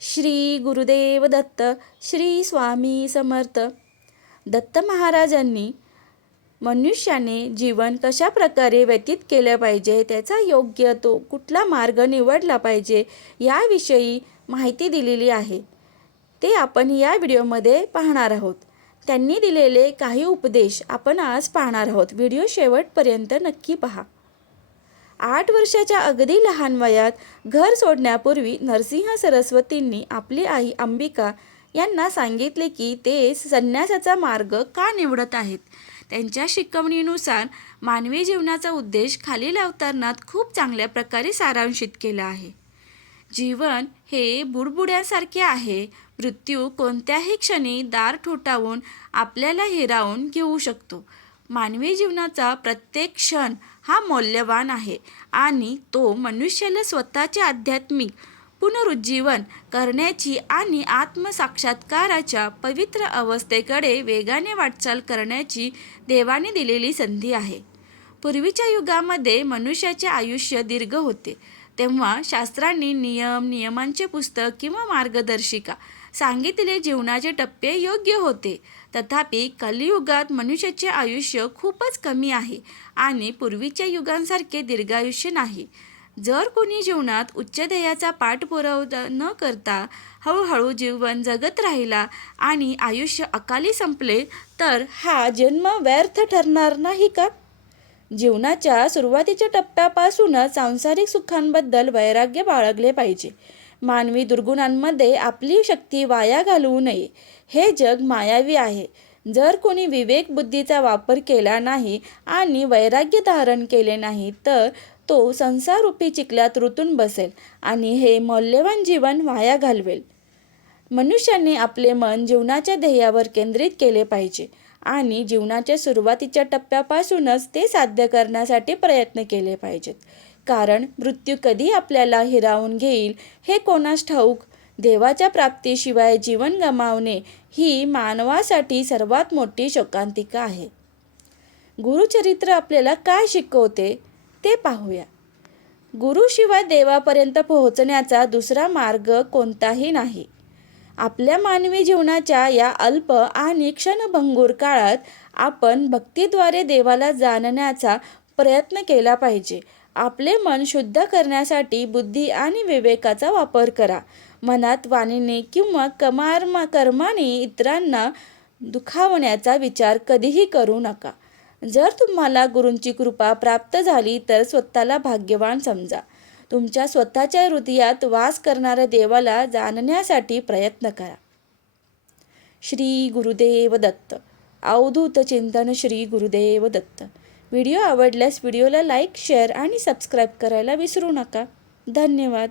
श्री गुरुदेव दत्त. श्री स्वामी समर्थ. दत्त महाराजांनी मनुष्याने जीवन कशा प्रकारे व्यतीत केलं पाहिजे, त्याचा योग्य तो कुठला मार्ग निवडला पाहिजे याविषयी माहिती दिलेली आहे. ते आपण या व्हिडिओमध्ये पाहणार आहोत. त्यांनी दिलेले काही उपदेश आपण आज पाहणार आहोत. व्हिडिओ शेवटपर्यंत नक्की पहा. 8 वर्षाच्या अगदी लहान वयात घर सोडण्यापूर्वी नरसिंह सरस्वतींनी आपली आई अंबिका यांना सांगितले की ते संन्यासाचा मार्ग का निवडत आहेत. त्यांच्या शिकवणीनुसार मानवी जीवनाचा उद्देश खालील अवतरणात खूप चांगल्या प्रकारे सारांशित केला आहे. जीवन हे बुडबुड्यांसारखे आहे. मृत्यू कोणत्याही क्षणी दार ठोठावून आपल्याला हिरावून घेऊ शकतो. मानवी जीवनाचा प्रत्येक क्षण हा मौल्यवान आहे आणि तो मनुष्याला स्वतःचे आध्यात्मिक पुनरुज्जीवन करण्याची आणि आत्मसाक्षात्काराच्या पवित्र अवस्थेकडे वेगाने वाटचाल करण्याची देवाने दिलेली संधी आहे. पूर्वीच्या युगामध्ये मनुष्याचे आयुष्य दीर्घ होते, तेव्हा शास्त्रांनी नियमांचे पुस्तक किंवा मार्गदर्शिका सांगितलेले जीवनाचे टप्पे योग्य होते. तथापि कलियुगात मनुष्याचे आयुष्य खूपच कमी आहे आणि पूर्वीच्या युगांसारखे दीर्घायुष्य नाही. जर कोणी जीवनात उच्च ध्येयाचा पाठपुरावा न करता हळूहळू जीवन जगत राहिला आणि आयुष्य अकाली संपले तर हा जन्म व्यर्थ ठरणार नाही का? जीवनाच्या सुरुवातीच्या टप्प्यापासूनच सांसारिक सुखांबद्दल वैराग्य बाळगले पाहिजे. मानवी दुर्गुणांमध्ये आपली शक्ती वाया घालवू नये. हे जग मायावी आहे. जर कोणी विवेक बुद्धीचा वापर केला नाही आणि वैराग्य धारण केले नाही तर तो संसाररूपी चिखलात रुतून बसेल आणि हे मौल्यवान जीवन वाया घालवेल. मनुष्याने आपले मन जीवनाच्या ध्येयावर केंद्रित केले पाहिजे आणि जीवनाच्या सुरुवातीच्या टप्प्यापासूनच ते साध्य करण्यासाठी प्रयत्न केले पाहिजेत. कारण मृत्यू कधी आपल्याला हिरावून घेईल हे कोणास ठाऊक. देवाच्या प्राप्तीशिवाय जीवन गमावणे ही मानवासाठी सर्वात मोठी शोकांतिका आहे. गुरुचरित्र आपल्याला काय शिकवते ते पाहूया. गुरुशिवाय देवापर्यंत पोहोचण्याचा दुसरा मार्ग कोणताही नाही. आपल्या मानवी जीवनाच्या या अल्प आणि क्षणभंगूर काळात आपण भक्तीद्वारे देवाला जाणण्याचा प्रयत्न केला पाहिजे. आपले मन शुद्ध करण्यासाठी बुद्धी आणि विवेकाचा वापर करा. मनात वाणीने किंवा कर्माने इतरांना दुखावण्याचा विचार कधीही करू नका. जर तुम्हाला गुरूंची कृपा प्राप्त झाली तर स्वतःला भाग्यवान समजा. तुमच्या स्वतःच्या हृदयात वास करणाऱ्या देवाला जाणण्यासाठी प्रयत्न करा. श्री गुरुदेव दत्त. अवधूत चिंतन. श्री गुरुदेव दत्त. व्हिडिओ आवडल्यास व्हिडिओला लाईक, शेअर आणि सबस्क्राईब करायला विसरू नका. धन्यवाद.